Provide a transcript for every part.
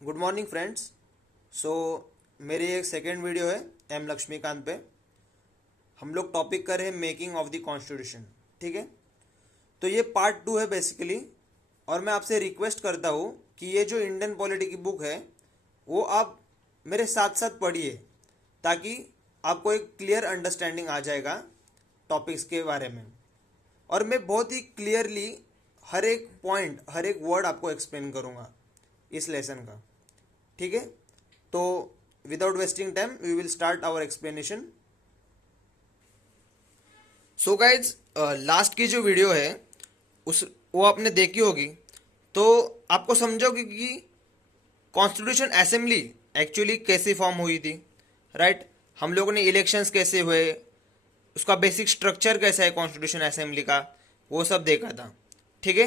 Good morning friends. सो मेरी एक second video है एम लक्ष्मीकांत पे। हम लोग टॉपिक कर रहे हैं मेकिंग ऑफ द कॉन्स्टिट्यूशन। ठीक है, तो ये पार्ट 2 है बेसिकली। और मैं आपसे रिक्वेस्ट करता हूँ कि ये जो इंडियन पॉलिटी की बुक है वो आप मेरे साथ साथ पढ़िए, ताकि आपको एक क्लियर अंडरस्टैंडिंग आ जाएगा टॉपिक्स के बारे में। और मैं बहुत ही क्लियरली हर एक पॉइंट, हर एक वर्ड आपको एक्सप्लेन करूँगा इस लेसन का। ठीक है, तो without wasting time we will start our explanation. So guys, last की जो वीडियो है उस वो आपने देखी होगी, तो आपको समझोगे कि कॉन्स्टिट्यूशन असेंबली एक्चुअली कैसे फॉर्म हुई थी। राइट, हम लोगों ने इलेक्शंस कैसे हुए, उसका बेसिक स्ट्रक्चर कैसा है कॉन्स्टिट्यूशन असेंबली का, वो सब देखा था। ठीक है,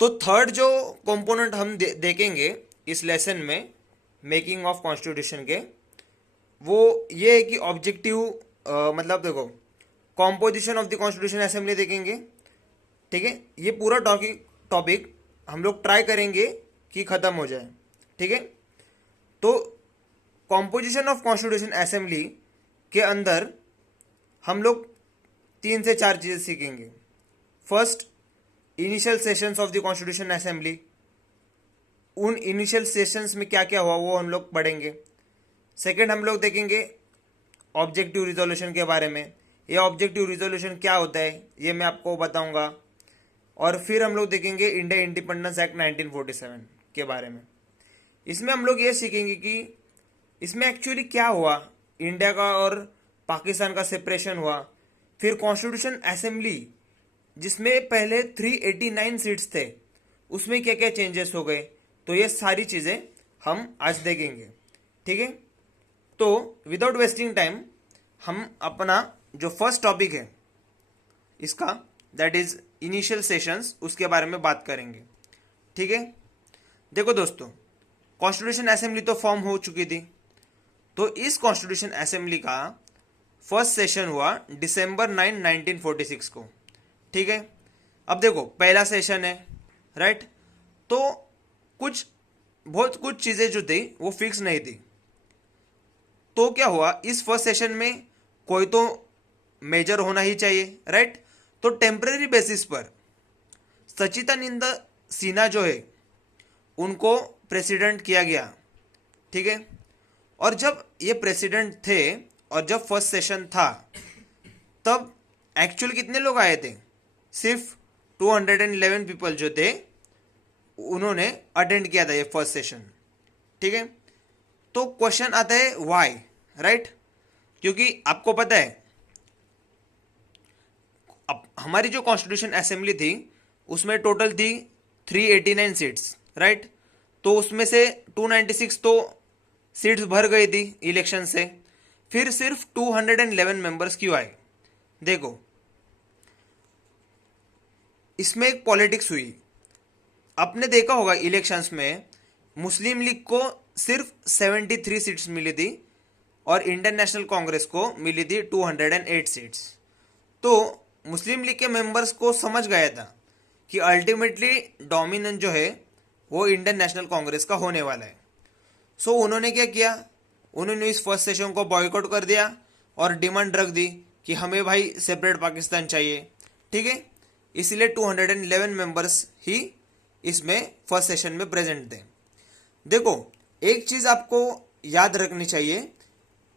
तो थर्ड जो कंपोनेंट हम देखेंगे इस लेसन में मेकिंग ऑफ कॉन्स्टिट्यूशन के, वो ये है कि ऑब्जेक्टिव, मतलब देखो, composition of the constitution assembly देखेंगे। ठीक है, ये पूरा टॉपिक हम लोग ट्राई करेंगे कि ख़त्म हो जाए। ठीक है, तो कॉम्पोजिशन ऑफ कॉन्स्टिट्यूशन असेंबली के अंदर हम लोग 3 से 4 चीज़ें सीखेंगे। First, initial sessions of the constitution assembly. उन इनिशियल सेशंस में क्या क्या हुआ वो हम लोग पढ़ेंगे। सेकंड, हम लोग देखेंगे ऑब्जेक्टिव रिजोल्यूशन के बारे में। ये ऑब्जेक्टिव रिजोल्यूशन क्या होता है ये मैं आपको बताऊंगा। और फिर हम लोग देखेंगे इंडिया इंडिपेंडेंस एक्ट 1947 के बारे में। इसमें हम लोग ये सीखेंगे कि इसमें एक्चुअली क्या हुआ, इंडिया का और पाकिस्तान का सेपरेशन हुआ। फिर कॉन्स्टिट्यूशन असेंबली जिसमें पहले 389 सीट्स थे, उसमें क्या क्या चेंजेस हो गए, तो ये सारी चीज़ें हम आज देखेंगे। ठीक है, तो विदाउट वेस्टिंग टाइम हम अपना जो फर्स्ट टॉपिक है इसका, दैट इज इनिशियल सेशंस, उसके बारे में बात करेंगे। ठीक है, देखो दोस्तों, कॉन्स्टिट्यूशन असेंबली तो फॉर्म हो चुकी थी। तो इस कॉन्स्टिट्यूशन असेंबली का फर्स्ट सेशन हुआ दिसंबर 9, 1946 को। ठीक है, अब देखो पहला सेशन है, राइट। तो बहुत कुछ चीज़ें जो थी वो फिक्स नहीं थी। तो क्या हुआ, इस फर्स्ट सेशन में कोई तो मेजर होना ही चाहिए, राइट। तो टेम्परेरी बेसिस पर सच्चिदानंद सिन्हा जो है उनको प्रेसिडेंट किया गया। ठीक है, और जब ये प्रेसिडेंट थे और जब फर्स्ट सेशन था, तब एक्चुअल कितने लोग आए थे? सिर्फ 211 पीपल जो थे उन्होंने अटेंड किया था ये फर्स्ट सेशन। ठीक है, तो क्वेश्चन आता है व्हाई, राइट। क्योंकि आपको पता है अब हमारी जो कॉन्स्टिट्यूशन असेंबली थी उसमें टोटल थी 389 सीट्स, राइट। तो उसमें से 296 तो सीट्स भर गई थी इलेक्शन से। फिर सिर्फ 211 मेंबर्स क्यों आए? देखो, इसमें एक पॉलिटिक्स हुई। आपने देखा होगा इलेक्शंस में मुस्लिम लीग को सिर्फ 73 सीट्स मिली थी और इंडियन नेशनल कांग्रेस को मिली थी 208 सीट्स। तो मुस्लिम लीग के मेंबर्स को समझ गया था कि अल्टीमेटली डोमिनेंस जो है वो इंडियन नेशनल कांग्रेस का होने वाला है। सो उन्होंने क्या किया, उन्होंने इस फर्स्ट सेशन को बॉयकॉट कर दिया और डिमांड रख दी कि हमें भाई सेपरेट पाकिस्तान चाहिए। ठीक है, इसलिए 211 मेंबर्स ही इसमें फर्स्ट सेशन में प्रेजेंट थे। देखो, एक चीज आपको याद रखनी चाहिए,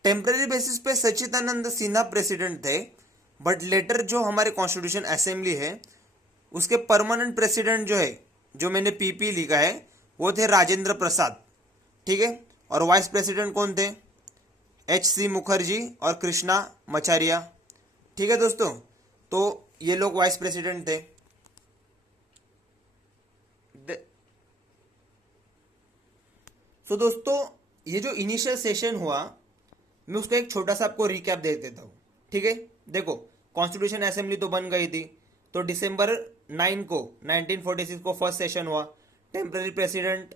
टेम्पररी बेसिस पे सच्चिदानंद सिन्हा प्रेसिडेंट थे, बट लेटर जो हमारे कॉन्स्टिट्यूशन असेंबली है उसके परमानेंट प्रेसिडेंट जो है, जो मैंने पीपी लिखा है, वो थे राजेंद्र प्रसाद। ठीक है, और वाइस प्रेसिडेंट कौन थे? HC मुखर्जी और कृष्णा मचारिया। ठीक है दोस्तों, तो ये लोग वाइस प्रेसिडेंट थे। तो दोस्तों, ये जो इनिशियल सेशन हुआ, मैं उसका एक छोटा सा आपको रिकैप दे देता हूँ। ठीक है, देखो, कॉन्स्टिट्यूशन असेंबली तो बन गई थी। तो दिसंबर 9 को 1946 को फर्स्ट सेशन हुआ। टेम्पररी प्रेसिडेंट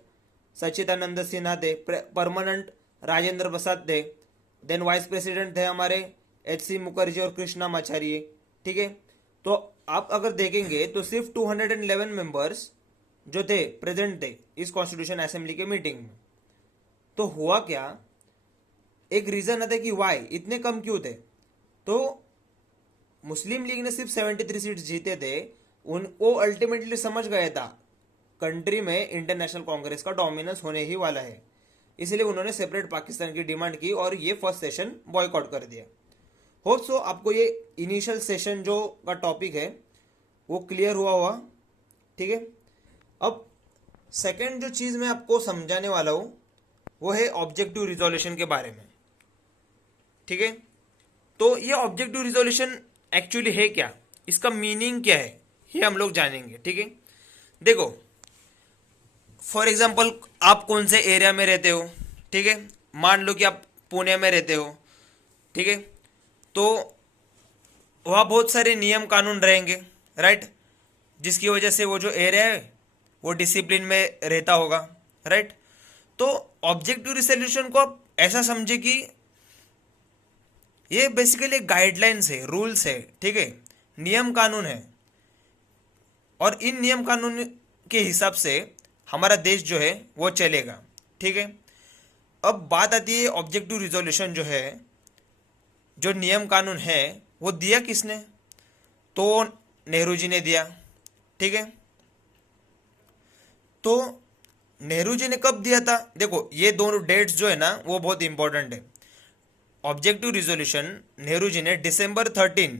सच्चिदानंद सिन्हा थे, परमानेंट राजेंद्र प्रसाद थे, देन वाइस प्रेसिडेंट थे हमारे HC मुखर्जी और कृष्णा माचार्य। ठीक है, तो आप अगर देखेंगे तो सिर्फ 211 मेंबर्स जो थे प्रेजेंट थे इस कॉन्स्टिट्यूशन असेंबली के मीटिंग में। तो हुआ क्या, एक रीजन आता है कि वाई इतने कम क्यों थे। तो मुस्लिम लीग ने सिर्फ 73 सीट जीते थे, उनको अल्टीमेटली समझ गया था कंट्री में इंटरनेशनल कांग्रेस का डोमिनेंस होने ही वाला है, इसलिए उन्होंने सेपरेट पाकिस्तान की डिमांड की और ये फर्स्ट सेशन बॉयकॉट कर दिया। होप सो आपको ये इनिशियल सेशन जो का टॉपिक है वो क्लियर हुआ। ठीक है, अब सेकंड जो चीज़ मैं आपको समझाने वाला हूँ वो है ऑब्जेक्टिव रिजोल्यूशन के बारे में। ठीक है, तो ये ऑब्जेक्टिव रिजोल्यूशन एक्चुअली है क्या, इसका मीनिंग क्या है, ये हम लोग जानेंगे। ठीक है, देखो फॉर एग्जाम्पल आप कौन से एरिया में रहते हो। ठीक है, मान लो कि आप पुणे में रहते हो। ठीक है, तो वहाँ बहुत सारे नियम कानून रहेंगे, राइट, जिसकी वजह से वो जो एरिया है वो डिसिप्लिन में रहता होगा, राइट। तो ऑब्जेक्टिव रिजोल्यूशन को आप ऐसा समझे कि ये बेसिकली गाइडलाइंस है, रूल्स है, ठीक है, नियम कानून है, और इन नियम कानून के हिसाब से हमारा देश जो है वो चलेगा। ठीक है, अब बात आती है ऑब्जेक्टिव रिजोल्यूशन जो है, जो नियम कानून है वो दिया किसने, तो नेहरू जी ने दिया। ठीक है, तो नेहरू जी ने कब दिया था, देखो ये दोनों डेट्स जो है ना वो बहुत इंपॉर्टेंट है। ऑब्जेक्टिव रिजोल्यूशन नेहरू जी ने December 13,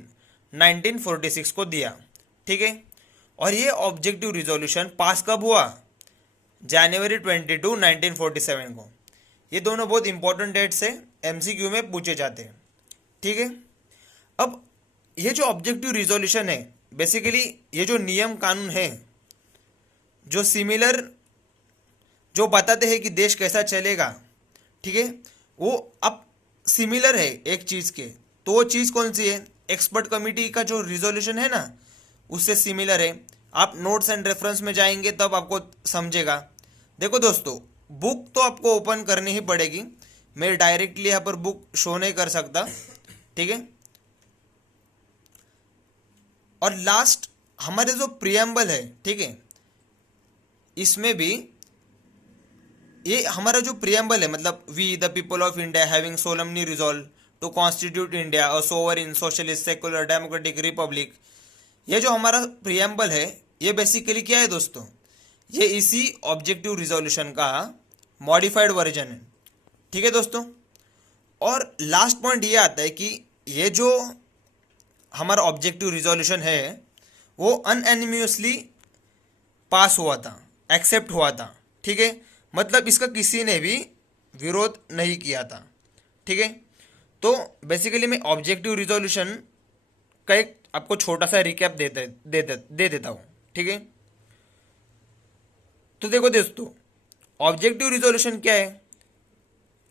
1946 को दिया। ठीक है, और ये ऑब्जेक्टिव रिजोल्यूशन पास कब हुआ, January 22, 1947 को। ये दोनों बहुत इंपॉर्टेंट डेट्स है, MCQ में पूछे जाते हैं। ठीक है, अब ये जो ऑब्जेक्टिव रिजोल्यूशन है बेसिकली ये जो नियम कानून है जो सिमिलर, जो बताते हैं कि देश कैसा चलेगा, ठीक है, वो अब सिमिलर है एक चीज़ के। तो वो चीज़ कौन सी है, एक्सपर्ट कमेटी का जो रिजोल्यूशन है ना उससे सिमिलर है। आप नोट्स एंड रेफरेंस में जाएंगे तब आपको समझेगा। देखो दोस्तों, बुक तो आपको ओपन करनी ही पड़ेगी, मैं डायरेक्टली यहाँ पर बुक शो नहीं कर सकता। ठीक है, और लास्ट हमारे जो प्रियम्बल है, ठीक है, इसमें भी ये हमारा जो प्रियम्बल है, मतलब we the people of India having solemnly resolve to constitute India a sovereign socialist secular democratic republic, ये जो हमारा प्रियम्बल है ये बेसिकली क्या है दोस्तों, ये इसी ऑब्जेक्टिव रिजोल्यूशन का मॉडिफाइड वर्जन है। ठीक है दोस्तों, और लास्ट पॉइंट ये आता है कि ये जो हमारा ऑब्जेक्टिव रिजोल्यूशन है वो अनएनिमसली पास हुआ था, एक्सेप्ट हुआ था। ठीक है, मतलब इसका किसी ने भी विरोध नहीं किया था। ठीक है, तो बेसिकली मैं ऑब्जेक्टिव रिजोल्यूशन का एक आपको छोटा सा रिकैप दे देता हूँ। ठीक है, तो देखो दोस्तों, ऑब्जेक्टिव रिजोल्यूशन क्या है,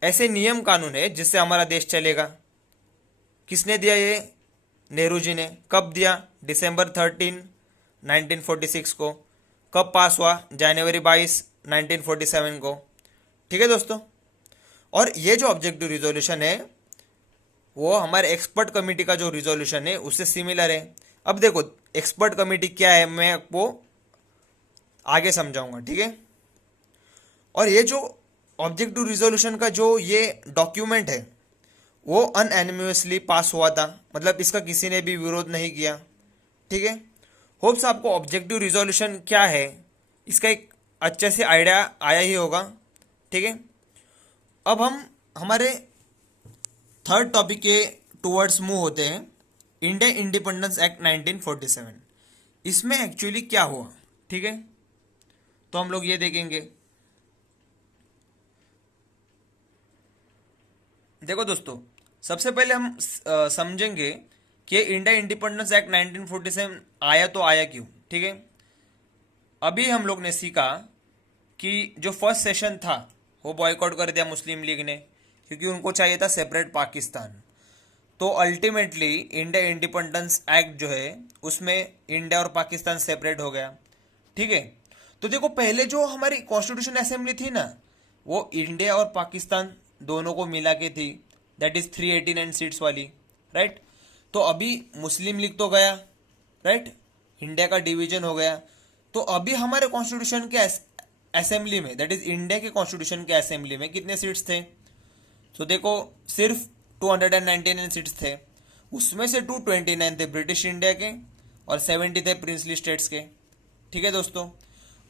ऐसे नियम कानून है जिससे हमारा देश चलेगा। किसने दिया ये, नेहरू जी ने। कब दिया, December 13, 1946 को। कब पास हुआ, January 22, 1947 को। ठीक है दोस्तों, और ये जो ऑब्जेक्टिव रिजोल्यूशन है वो हमारे एक्सपर्ट कमेटी का जो रिजोल्यूशन है उससे सिमिलर है। अब देखो एक्सपर्ट कमेटी क्या है मैं आपको आगे समझाऊंगा। ठीक है, और ये जो ऑब्जेक्टिव रिजोल्यूशन का जो ये डॉक्यूमेंट है वो अनएनिमसली पास हुआ था, मतलब इसका किसी ने भी विरोध नहीं किया। ठीक है, होप्स आपको ऑब्जेक्टिव रिजोल्यूशन क्या है इसका एक अच्छे से आइडिया आया ही होगा। ठीक है, अब हम हमारे थर्ड टॉपिक के टुवर्ड्स मूव होते हैं, इंडिया इंडिपेंडेंस एक्ट 1947। इसमें एक्चुअली क्या हुआ, ठीक है, तो हम लोग ये देखेंगे। देखो दोस्तों, सबसे पहले हम समझेंगे कि इंडिया इंडिपेंडेंस एक्ट 1947 आया तो आया क्यों। ठीक है, अभी हम लोग ने सीखा कि जो फर्स्ट सेशन था वो बॉयकॉट कर दिया मुस्लिम लीग ने, क्योंकि उनको चाहिए था सेपरेट पाकिस्तान। तो अल्टीमेटली इंडिया इंडिपेंडेंस एक्ट जो है उसमें इंडिया और पाकिस्तान सेपरेट हो गया। ठीक है, तो देखो पहले जो हमारी कॉन्स्टिट्यूशन असेंबली थी ना वो इंडिया और पाकिस्तान दोनों को मिला के थी, दैट इज 389 सीट्स वाली, राइट। तो अभी मुस्लिम लीग तो गया, राइट, इंडिया का डिवीजन हो गया। तो अभी हमारे कॉन्स्टिट्यूशन के असेंबली में, दैट इज इंडिया के कॉन्स्टिट्यूशन के असेंबली में कितने सीट्स थे? तो देखो सिर्फ 299 सीट्स थे, उसमें से 229 थे ब्रिटिश इंडिया के और 70 थे प्रिंसली स्टेट्स के। ठीक है दोस्तों,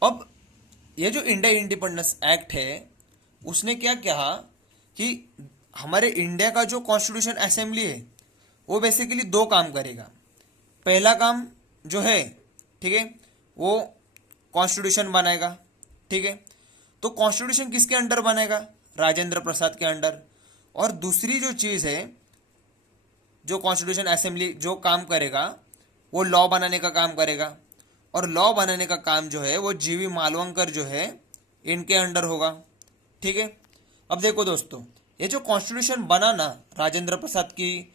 अब ये जो इंडिया इंडिपेंडेंस एक्ट है उसने क्या कहा कि हमारे इंडिया का जो कॉन्स्टिट्यूशन असेंबली है वो बेसिकली दो काम करेगा। पहला काम जो है, ठीक है, वो कॉन्स्टिट्यूशन बनाएगा। ठीक है, तो कॉन्स्टिट्यूशन किसके अंडर बनेगा? राजेंद्र प्रसाद के अंडर। और दूसरी जो चीज़ है, जो कॉन्स्टिट्यूशन असेंबली जो काम करेगा वो लॉ बनाने का काम करेगा, और लॉ बनाने का काम जो है वो जीवी मालवंकर जो है इनके अंडर होगा। ठीक है, अब देखो दोस्तों, ये जो कॉन्स्टिट्यूशन बना ना राजेंद्र प्रसाद की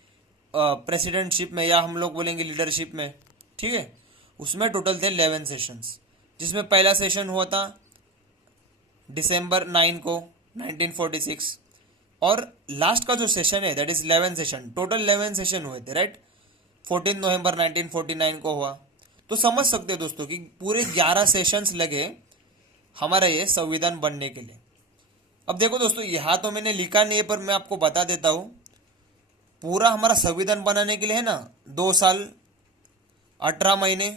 प्रेसिडेंटशिप में, या हम लोग बोलेंगे लीडरशिप में, ठीक है, उसमें टोटल थे 11 सेशंस, जिसमें पहला सेशन हुआ था दिसंबर 9 को 1946, और लास्ट का जो सेशन है that is 11 session, total 11 session हुए थे, राइट। 14 नवंबर 1949 को हुआ। तो समझ सकते हो दोस्तों कि पूरे 11 सेशंस लगे हमारा ये संविधान बनने के लिए। अब देखो दोस्तों, यहाँ तो मैंने लिखा नहीं है पर मैं आपको बता देता हूँ, पूरा हमारा संविधान बनाने के लिए है ना 2 साल 18 महीने,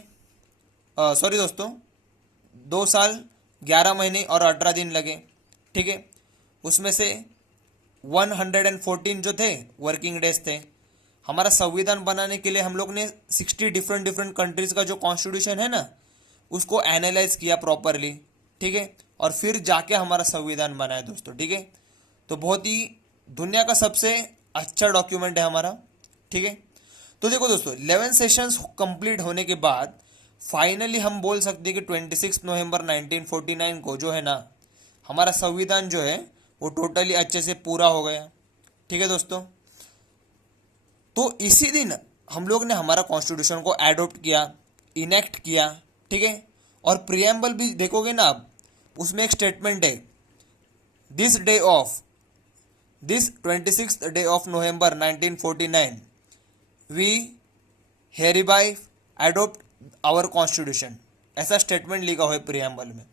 सॉरी दोस्तों, 2 साल 11 महीने और 18 दिन लगे। ठीक है, उसमें से 114 जो थे वर्किंग डेज थे। हमारा संविधान बनाने के लिए हम लोग ने 60 डिफरेंट कंट्रीज का जो कॉन्स्टिट्यूशन है ना उसको एनालाइज किया प्रॉपरली। ठीक है, और फिर जाके हमारा संविधान बना है दोस्तों। ठीक है, तो बहुत ही दुनिया का सबसे अच्छा डॉक्यूमेंट है हमारा। ठीक है, तो देखो दोस्तों, 11 सेशंस कंप्लीट होने के बाद फाइनली हम बोल सकते हैं कि 26 नवंबर 1949 को जो है ना हमारा संविधान जो है वो टोटली अच्छे से पूरा हो गया। ठीक है दोस्तों, तो इसी दिन हम लोग ने हमारा कॉन्स्टिट्यूशन को एडॉप्ट किया, इनेक्ट किया। ठीक है, और प्रियम्बल भी देखोगे ना आप, उसमें एक स्टेटमेंट है, this 26th day of November 1949 we hereby adopt our constitution, ऐसा स्टेटमेंट लिखा हुआ है प्रियम्बल में,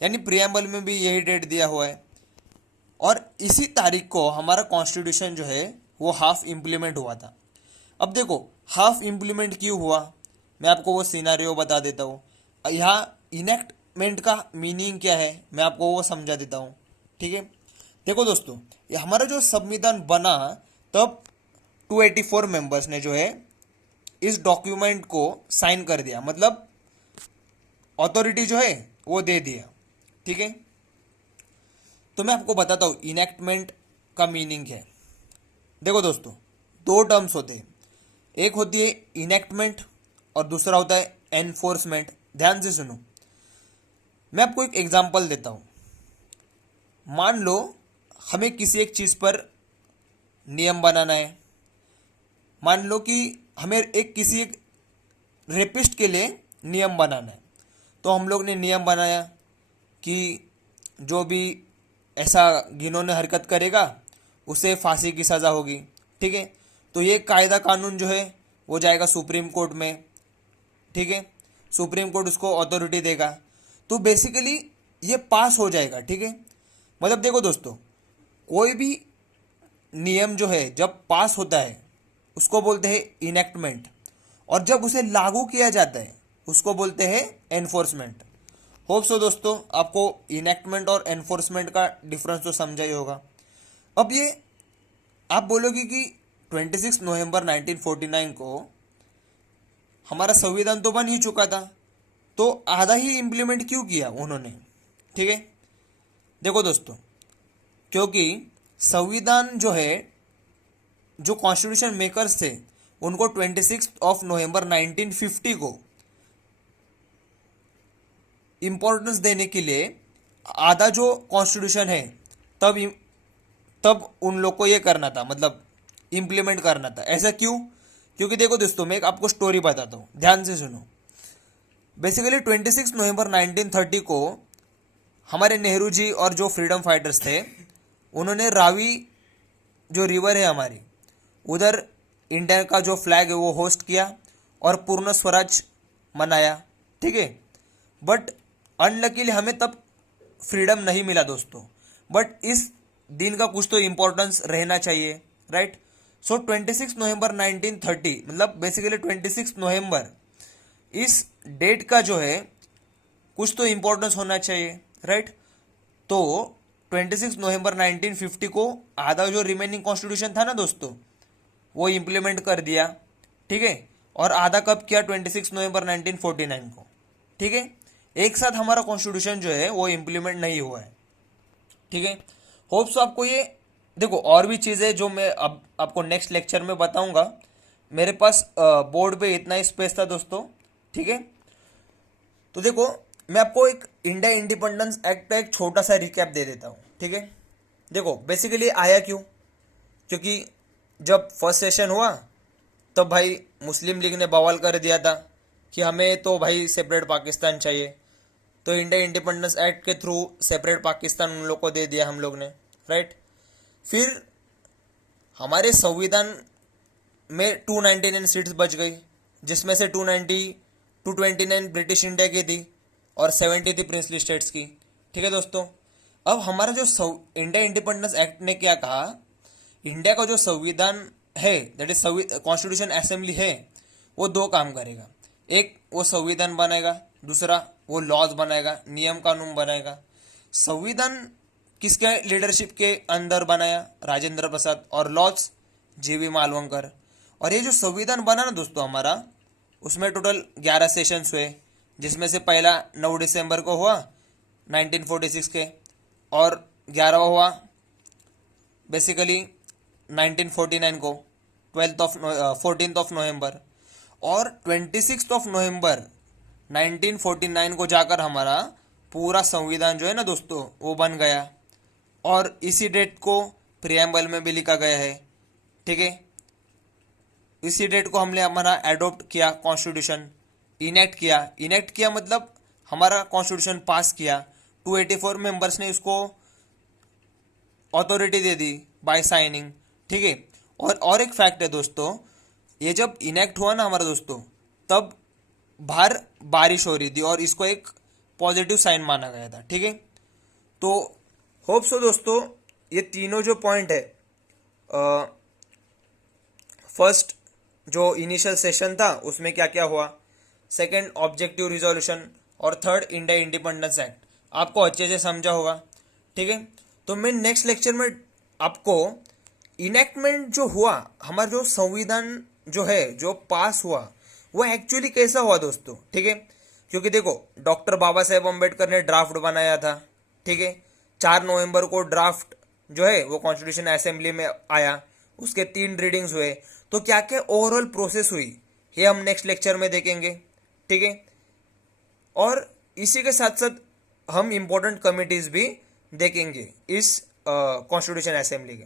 यानी प्रियम्बल में भी यही डेट दिया हुआ है। और इसी तारीख को हमारा कॉन्स्टिट्यूशन जो है वो हाफ इम्प्लीमेंट हुआ था। अब देखो हाफ इम्प्लीमेंट क्यों हुआ, मैं आपको वो सिनारियो बता देता हूँ। यहाँ इनेक्टमेंट का मीनिंग क्या है मैं आपको वो समझा देता हूँ। ठीक है, देखो दोस्तों, ये हमारा जो संविधान बना तब 284 मेंबर्स ने जो है इस डॉक्यूमेंट को साइन कर दिया, मतलब अथॉरिटी जो है वो दे दिया। ठीक है, तो मैं आपको बताता हूँ इनेक्टमेंट का मीनिंग है। देखो दोस्तों, 2 टर्म्स होते हैं, एक होती है इनेक्टमेंट और दूसरा होता है एनफोर्समेंट। ध्यान से सुनो, मैं आपको एक एग्जांपल देता हूँ। मान लो हमें किसी एक चीज़ पर नियम बनाना है। मान लो कि हमें किसी एक रेपिस्ट के लिए नियम बनाना है, तो हम लोग ने नियम बनाया कि जो भी ऐसा घिनौनी हरकत करेगा उसे फांसी की सज़ा होगी। ठीक है, तो ये कायदा कानून जो है वो जाएगा सुप्रीम कोर्ट में। ठीक है, सुप्रीम कोर्ट उसको अथॉरिटी देगा, तो बेसिकली ये पास हो जाएगा। ठीक है, मतलब देखो दोस्तों, कोई भी नियम जो है जब पास होता है उसको बोलते हैं इनेक्टमेंट, और जब उसे लागू किया जाता है उसको बोलते हैं एनफोर्समेंट। होप सो दोस्तों आपको इनेक्टमेंट और एनफोर्समेंट का डिफरेंस तो समझा ही होगा। अब ये आप बोलोगे कि 26 नवंबर 1949 को हमारा संविधान तो बन ही चुका था, तो आधा ही इम्प्लीमेंट क्यों किया उन्होंने? ठीक है, देखो दोस्तों, क्योंकि संविधान जो है, जो कॉन्स्टिट्यूशन मेकर्स थे उनको 26 नवंबर 1950 को इम्पोर्टेंस देने के लिए आधा जो कॉन्स्टिट्यूशन है तब उन लोग को ये करना था, मतलब इम्प्लीमेंट करना था। ऐसा क्यों? क्योंकि देखो दोस्तों, मैं एक आपको स्टोरी बताता हूँ, ध्यान से सुनो। बेसिकली 26 नवंबर 1930 को हमारे नेहरू जी और जो फ्रीडम फाइटर्स थे उन्होंने रावी जो रिवर है हमारी, उधर इंडिया का जो फ्लैग है वो होस्ट किया और पूर्ण स्वराज मनाया। ठीक है, बट अनलकीली हमें तब फ्रीडम नहीं मिला दोस्तों, बट इस दिन का कुछ तो इम्पोर्टेंस रहना चाहिए, राइट। सो 26 नवंबर 1930, मतलब बेसिकली 26 नवंबर, इस डेट का जो है कुछ तो इम्पोर्टेंस होना चाहिए, राइट। तो 26 नवंबर 1950 को आधा जो रिमेनिंग कॉन्स्टिट्यूशन था ना दोस्तों, वो इम्प्लीमेंट कर दिया, ठीक है। और आधा कब किया? 26 नवंबर 1949 को, ठीक है। एक साथ हमारा कॉन्स्टिट्यूशन जो है वो इम्प्लीमेंट नहीं हुआ है, ठीक है। होप्स आपको ये, देखो और भी चीज़ें जो मैं अब आपको नेक्स्ट लेक्चर में बताऊंगा। मेरे पास बोर्ड पे इतना ही स्पेस था दोस्तों, ठीक है। तो देखो मैं आपको एक इंडिया इंडिपेंडेंस एक्ट का एक छोटा सा रिकैप दे देता हूँ, ठीक है। देखो बेसिकली आया क्यों? क्योंकि जब फर्स्ट सेशन हुआ तब भाई मुस्लिम लीग ने बवाल कर दिया था कि हमें तो भाई सेपरेट पाकिस्तान चाहिए, तो इंडिया इंडिपेंडेंस एक्ट के थ्रू सेपरेट पाकिस्तान उन लोग को दे दिया हम लोग ने, राइट। फिर हमारे संविधान में 299 सीट्स बच गई, जिसमें से 229 ब्रिटिश इंडिया की थी और 70 थी प्रिंसली स्टेट्स की, ठीक है दोस्तों। अब हमारा जो इंडिया इंडिपेंडेंस एक्ट ने क्या कहा, इंडिया का जो संविधान है, दैट इज कॉन्स्टिट्यूशन असेंबली है, वो दो काम करेगा। एक वो संविधान बनाएगा, दूसरा वो लॉज बनाएगा, नियम कानून बनाएगा। संविधान किसके लीडरशिप के अंदर बनाया? राजेंद्र प्रसाद। और लॉज जीवी मालवंकर। और ये जो संविधान बना ना दोस्तों हमारा, उसमें टोटल 11 सेशंस हुए, जिसमें से पहला 9 दिसंबर को हुआ 1946 के, और 11वां हुआ बेसिकली 1949 को, 14th ऑफ नवंबर। और 26 ऑफ नवंबर 1949 को जाकर हमारा पूरा संविधान जो है ना दोस्तों वो बन गया, और इसी डेट को प्रियम्बल में भी लिखा गया है, ठीक है। इसी डेट को हमने हमारा एडॉप्ट किया कॉन्स्टिट्यूशन, इनेक्ट किया मतलब हमारा कॉन्स्टिट्यूशन पास किया। 284 मेंबर्स ने इसको अथॉरिटी दे दी बाय साइनिंग, ठीक है। और एक फैक्ट है दोस्तों, ये जब इनेक्ट हुआ ना हमारा दोस्तों, तब बाहर बारिश हो रही थी और इसको एक पॉजिटिव साइन माना गया था, ठीक है। तो होप सो दोस्तों ये तीनों जो पॉइंट है, फर्स्ट जो इनिशियल सेशन था उसमें क्या क्या हुआ, सेकंड ऑब्जेक्टिव रिजोल्यूशन, और थर्ड इंडिया इंडिपेंडेंस एक्ट, आपको अच्छे से समझा होगा, ठीक है। तो मैं नेक्स्ट लेक्चर में आपको इनेक्टमेंट जो हुआ, हमारा जो संविधान जो है जो पास हुआ, वो एक्चुअली कैसा हुआ दोस्तों, ठीक है। क्योंकि देखो डॉक्टर बाबा साहेब अम्बेडकर ने ड्राफ्ट बनाया था, ठीक है। 4 नवंबर को ड्राफ्ट जो है वो कॉन्स्टिट्यूशन असेंबली में आया, उसके 3 रीडिंग्स हुए। तो क्या क्या ओवरऑल प्रोसेस हुई ये हम नेक्स्ट लेक्चर में देखेंगे, ठीक है। और इसी के साथ साथ हम इम्पोर्टेंट कमिटीज भी देखेंगे इस कॉन्स्टिट्यूशन असेंबली के।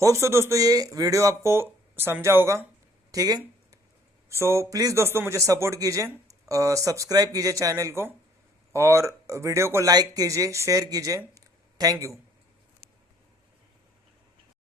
होप सो दोस्तों ये वीडियो आपको समझा होगा, ठीक है। सो प्लीज़ दोस्तों मुझे सपोर्ट कीजिए, सब्सक्राइब कीजिए चैनल को, और वीडियो को लाइक कीजिए, शेयर कीजिए। Thank you.